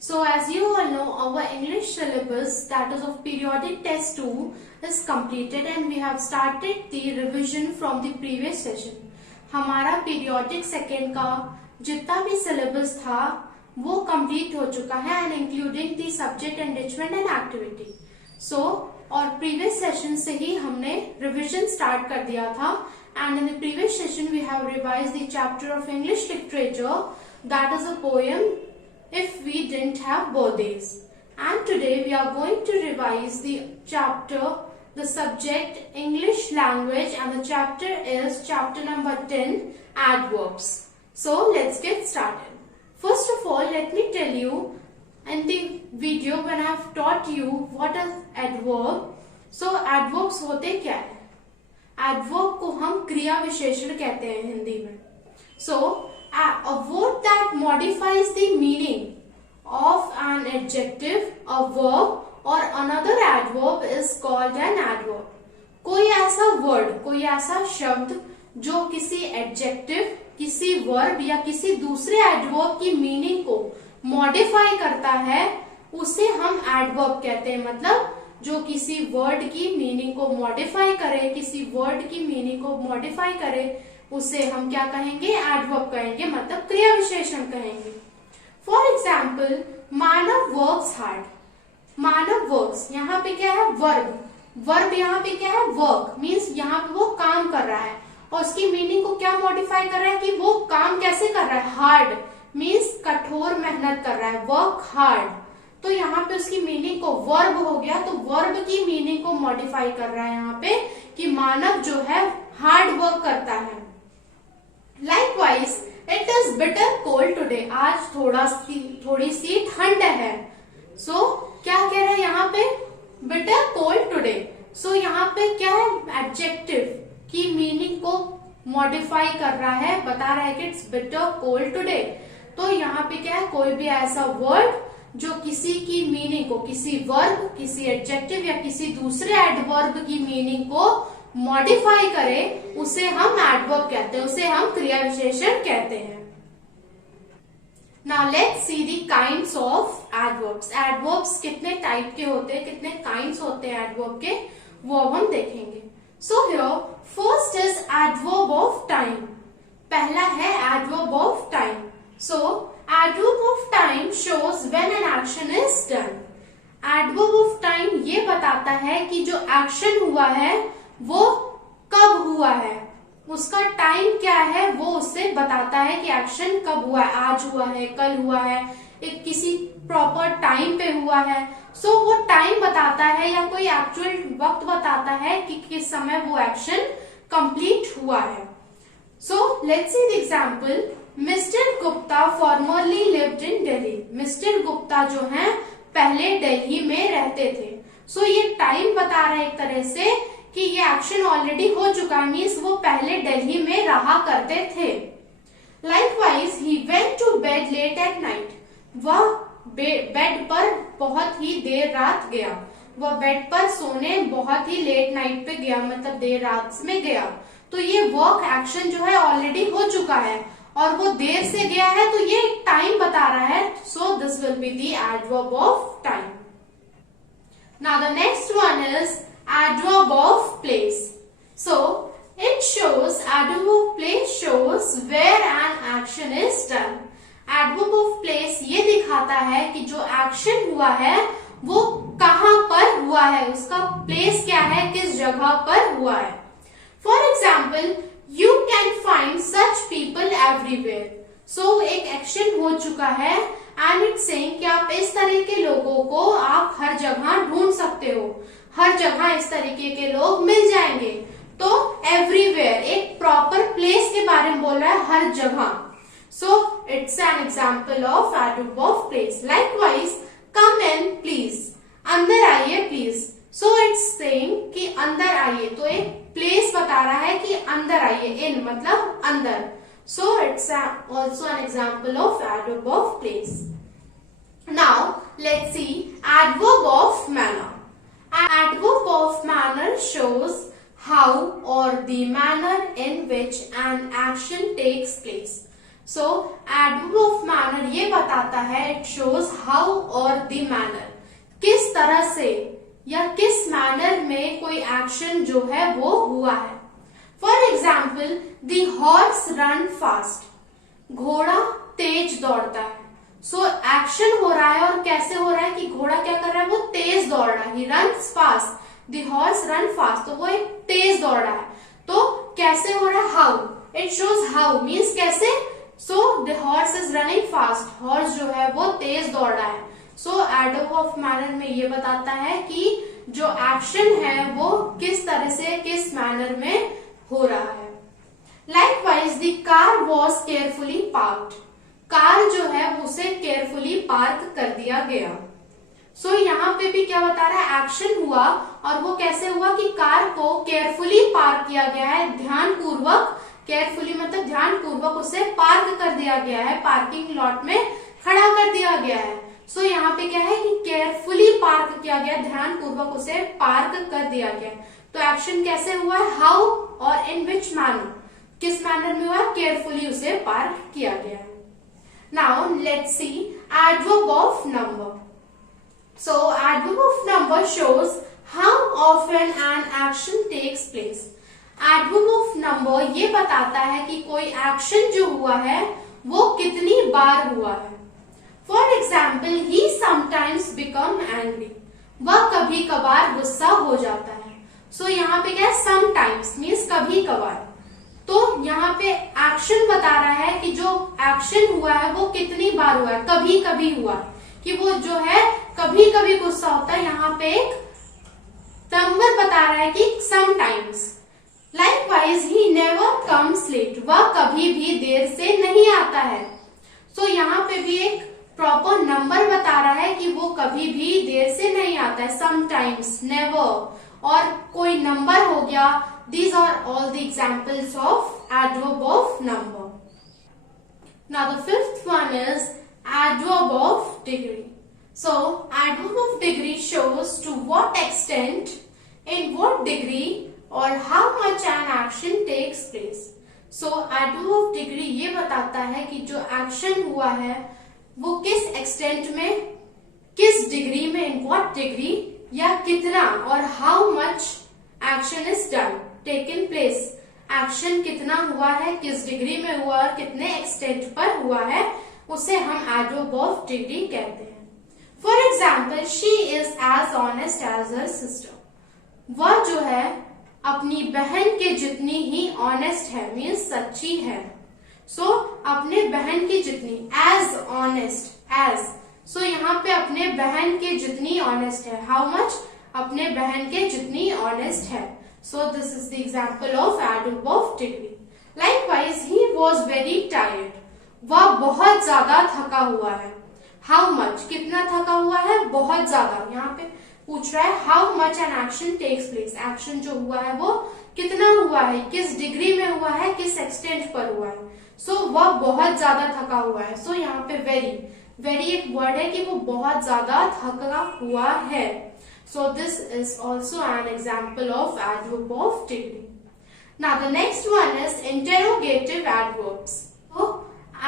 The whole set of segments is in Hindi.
So as you all know, our English syllabus, that is of periodic test 2, is completed and we have started the revision from the previous session. हमारा periodic second का जितना भी syllabus था वो complete हो चुका है and including the subject enrichment and activity. So और previous session से ही हमने revision start कर दिया था and in the previous session we have revised the chapter of English literature, that is a poem If We Didn't Have Birthdays. And today we are going to revise the chapter, the subject English language, and the chapter is chapter number 10, adverbs. So let's get started. First of all, let me tell you in the video when I have taught you what is adverb. So adverbs होते क्या है? Adverb को हम क्रिया विशेषण कहते हैं हिंदी में. So a word that modifies the meaning of an adjective, a verb or another adverb is called an adverb. कोई ऐसा word, कोई ऐसा शब्द जो किसी adjective, किसी verb या किसी दूसरे adverb की meaning को modify करता है, उसे हम adverb कहते हैं. मतलब जो किसी word की meaning को modify करे, किसी word की meaning को modify करे, उसे हम क्या कहेंगे? एडवर्ब कहेंगे, मतलब क्रिया विशेषण कहेंगे. For example, Manav works hard. Manav works यहाँ पे क्या है? वर्ब. वर्ब यहाँ पे क्या है? वर्क. मीन्स यहाँ पे वो काम कर रहा है और उसकी मीनिंग को क्या मॉडिफाई कर रहा है कि वो काम कैसे कर रहा है? हार्ड मीन्स कठोर मेहनत कर रहा है. Work hard. तो यहाँ पे उसकी मीनिंग को वर्ब हो गया, तो वर्ब की मीनिंग को मॉडिफाई कर रहा है यहाँ पे कि मानव जो है हार्ड वर्क करता है. Likewise, it is bitter cold today. आज थोड़ी सी ठंड है. So क्या कह रहा है यहाँ पे? Bitter cold today. So यहाँ पे क्या है? Adjective की meaning को modify कर रहा है, बता रहा है कि it's bitter cold today. तो यहाँ पे क्या है? कोई भी ऐसा word जो किसी की meaning को, किसी verb, किसी adjective या किसी दूसरे adverb की meaning को मॉडिफाई करे, उसे हम एडवर्ब कहते हैं, उसे हम क्रिया विशेषण कहते हैं. Now let's see the kinds of adverbs. Adverbs कितने टाइप के होते हैं, कितने काइंड्स होते हैं एडवर्ब के, वो अब हम देखेंगे. So here first is adverb of time. पहला है adverb of time. So adverb of time shows when an action is done. Adverb of time ये बताता है कि जो एक्शन हुआ है वो कब हुआ है, उसका टाइम क्या है, वो उससे बताता है कि एक्शन कब हुआ है. आज हुआ है, कल हुआ है, एक किसी प्रॉपर टाइम पे हुआ है. सो वो टाइम बताता है या कोई एक्चुअल वक्त बताता है कि किस समय वो एक्शन कंप्लीट हुआ है. So let's see the example. Mister Gupta formerly lived in Delhi. Mister Gupta जो है पहले दिल्ली में रहते थे. सो ये टाइम बता रहा है एक तरह से कि ये एक्शन ऑलरेडी हो चुका है, मीन्स वो पहले दिल्ली में रहा करते थे. Likewise he went to bed late at night. वह बेड पर बहुत ही देर रात गया. वह बेड पर सोने बहुत ही लेट नाइट पे गया, मतलब देर रात में गया. तो ये वर्क एक्शन जो है ऑलरेडी हो चुका है और वो देर से गया है, तो ये टाइम बता रहा है. So this will be the adverb of time. Now the next one is adverb of place. So it shows, adverb of place shows where an action is done. Adverb of place ये दिखाता है कि जो action हुआ है वो कहाँ पर हुआ है, उसका place क्या है, किस जगह पर हुआ है. For example, you can find such people everywhere. So एक action हो चुका है and it's saying कि आप इस तरह के लोगों को आप हर जगह ढूंढ सकते हो, हर जगह इस तरीके के लोग मिल जाएंगे. तो एवरीवेयर एक प्रॉपर प्लेस के बारे में बोल रहा है, हर जगह. So it's an example of adverb of place. Likewise come in please. अंदर आइए प्लीज. सो इट्स सेइंग कि अंदर आइए, तो एक प्लेस बता रहा है कि अंदर आइए. इन मतलब अंदर. So it's also an example of adverb of place. Now let's see adverb of manner. Adverb of manner shows how or the manner in which an action takes place. So adverb of manner ये बताता है, इट शोज हाउ और द मैनर, किस तरह से या किस मैनर में कोई एक्शन जो है वो हुआ है। For example, the horse run fast, घोड़ा तेज दौड़ता है। सो एक्शन हो रहा है और कैसे हो रहा है कि घोड़ा क्या कर रहा है, वो तेज दौड़ रहा है, he runs fast, the horse run fast, तो वो एक तेज दौड़ रहा है। तो कैसे हो रहा है, how, it shows how means कैसे। So the horse is running fast, horse जो है वो तेज दौड़ रहा है। सो एडवर्ब ऑफ मैनर में ये बताता है कि जो एक्शन है वो किस तरह से, किस मैनर में हो रहा है। Likewise the car was carefully parked, car जो है उसे केयरफुली पार्क कर दिया गया। सो यहाँ पे भी क्या बता रहा है, एक्शन हुआ और वो कैसे हुआ कि कार को केयरफुली पार्क किया गया है, ध्यानपूर्वक, केयरफुली मतलब ध्यानपूर्वक उसे पार्क कर दिया गया है, पार्किंग लॉट में खड़ा कर दिया गया है। सो यहाँ पे क्या है कि केयरफुली पार्क किया गया, ध्यानपूर्वक उसे पार्क कर दिया गया। तो एक्शन कैसे हुआ है, हाउ और इन विच मैनर, किस मैनर में हुआ, केयरफुली उसे पार्क किया गया है। Now let's see adverb of number. So adverb of number shows how often an action takes place. Adverb of number ये बताता है कि कोई एक्शन जो हुआ है वो कितनी बार हुआ है। For example, he sometimes become angry. वह कभी कभार गुस्सा हो जाता है। So यहाँ पे क्या है, sometimes means कभी कभार। तो यहाँ पे एक्शन बता रहा है कि जो एक्शन हुआ है वो कितनी बार हुआ है, कभी कभी हुआ, कि वो जो है कभी कभी गुस्सा होता है। यहाँ पे एक नंबर बता रहा है कि sometimes. Likewise he never comes late, वह कभी भी देर से नहीं आता है। सो यहाँ पे भी एक प्रॉपर नंबर बता रहा है कि वो कभी भी देर से नहीं आता है, समटाइम्स, नेवर, और कोई नंबर हो गया। These are all the examples of adverb of number. Now the fifth one is adverb of degree. So adverb of degree shows to what extent, in what degree or how much an action takes place. So adverb of degree ये बताता है कि जो action हुआ है वो किस extent में, किस डिग्री में, in what degree, या कितना, और how much action is done, taken place. Action कितना हुआ है, किस डिग्री में हुआ और कितने extent पर हुआ है, उसे हम एडवर्ब ऑफ डिग्री कहते हैं। For example, she is as honest as her sister, वह जो है अपनी बहन के जितनी ही ऑनेस्ट है, मीन्स सच्ची है। सो अपने बहन की जितनी, एज ऑनेस्ट, एज, सो यहाँ पे अपने बहन के जितनी ऑनेस्ट है, हाउ मच, अपने बहन के जितनी ऑनेस्ट है। So this is the example of adverb of degree. Likewise he was very tired, वह बहुत ज्यादा थका हुआ है। हाउ मच, कितना थका हुआ है, बहुत ज्यादा। यहाँ पे पूछ रहा है how much an action takes place, action जो हुआ है वो कितना हुआ है, किस डिग्री में हुआ है, किस एक्सटेंट पर हुआ है। सो वह बहुत ज्यादा थका हुआ है। सो यहाँ पे वेरी, वेरी एक वर्ड है कि वो बहुत ज्यादा थका हुआ है। So this is also an example of adverb of degree. Now the next one is interrogative adverbs.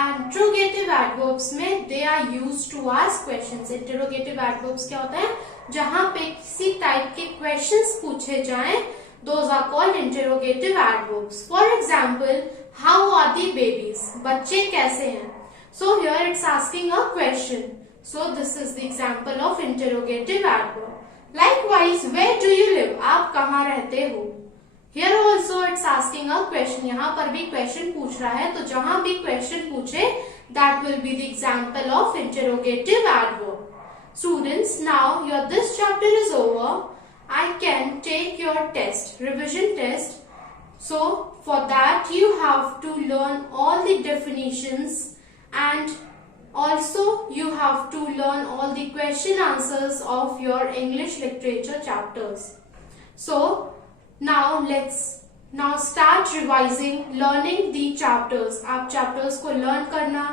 Interrogative adverbs में they are used to ask questions. Interrogative adverbs क्या होता है, जहां पे किसी टाइप के क्वेश्चंस पूछे जाएं, those are called interrogative adverbs. For example, how are the babies, बच्चे कैसे हैं। So here it's asking a question, so this is the example of interrogative adverb. Likewise, where do you live, आप कहाँ रहते हो। Here also it's asking a question, यहाँ पर भी क्वेश्चन पूछ रहा है, तो जहां भी क्वेश्चन पूछे that will be the example of interrogative adverb. Students, now your this chapter is over. I can take your test, revision test. So for that you have to learn all the definitions and also you have to learn all the question answers of your English literature chapters. So now let's start revising, learning the chapters. आप chapters को learn करना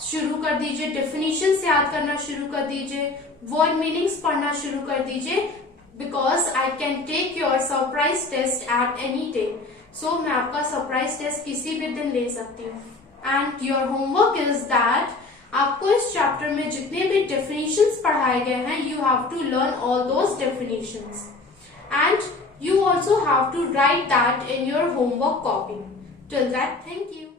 शुरू कर दीजिए, definitions याद करना शुरू कर दीजिए, word meanings पढ़ना शुरू कर दीजिए, because I can take your surprise test at any day. So मैं आपका surprise test किसी भी दिन ले सकती हूँ। And your homework is that आपको इस चैप्टर में जितने भी डेफिनेशंस पढ़ाए गए हैं, you have to learn all those definitions and you also have to write that in your homework copy. Till that, thank you.